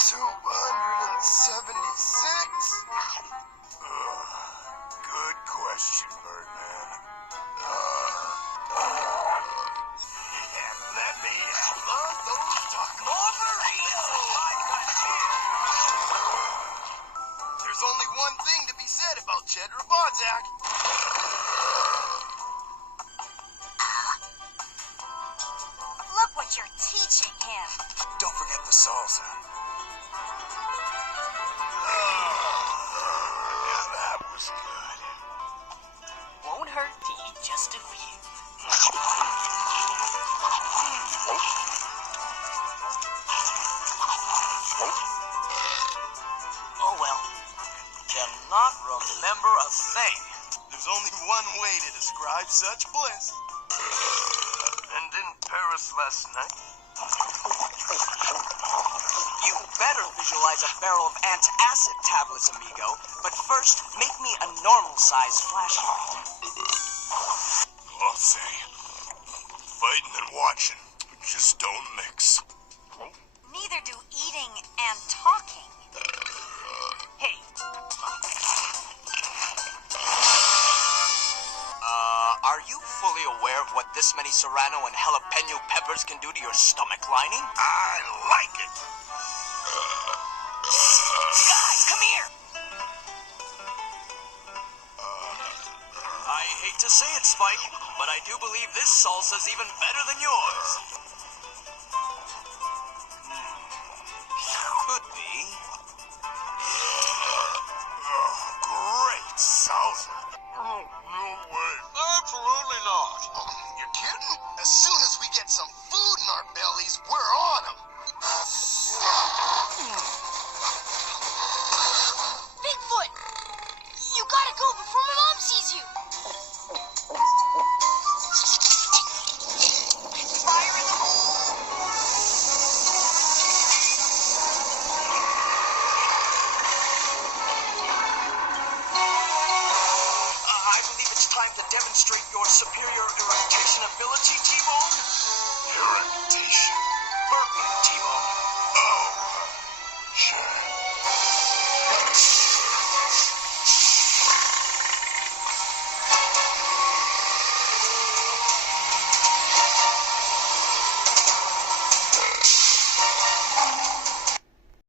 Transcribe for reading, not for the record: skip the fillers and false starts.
276? Good question, Birdman. Let me love those tacos. There's only one thing to be said about Cheddar Bonzak. Look what you're teaching him. Don't forget the salsa. That was good. Won't hurt to eat just a few. Oh well. Cannot remember a thing. There's only one way to describe such bliss. And in Paris last night? You better visualize a barrel of antacid tablets, amigo. But first, make me a normal-sized flashlight. I'll say, fighting and watching just don't mix. Neither do eating and talking. Hey. Are you fully aware of what this many serrano and jalapeno peppers can do to your stomach lining? I like it. Guys, come here! I hate to say it, Spike, but I do believe this salsa's even better than yours. Could be. Great salsa. Oh, no way. Absolutely not. You're kidding? As soon as we get some food in our bellies, we're on them. Bigfoot! You gotta go before my mom sees you. Fire in the hole! I believe it's time to demonstrate your superior irritation ability, T-Bone. Irritation. Burping, T-Bone. Oh, sure.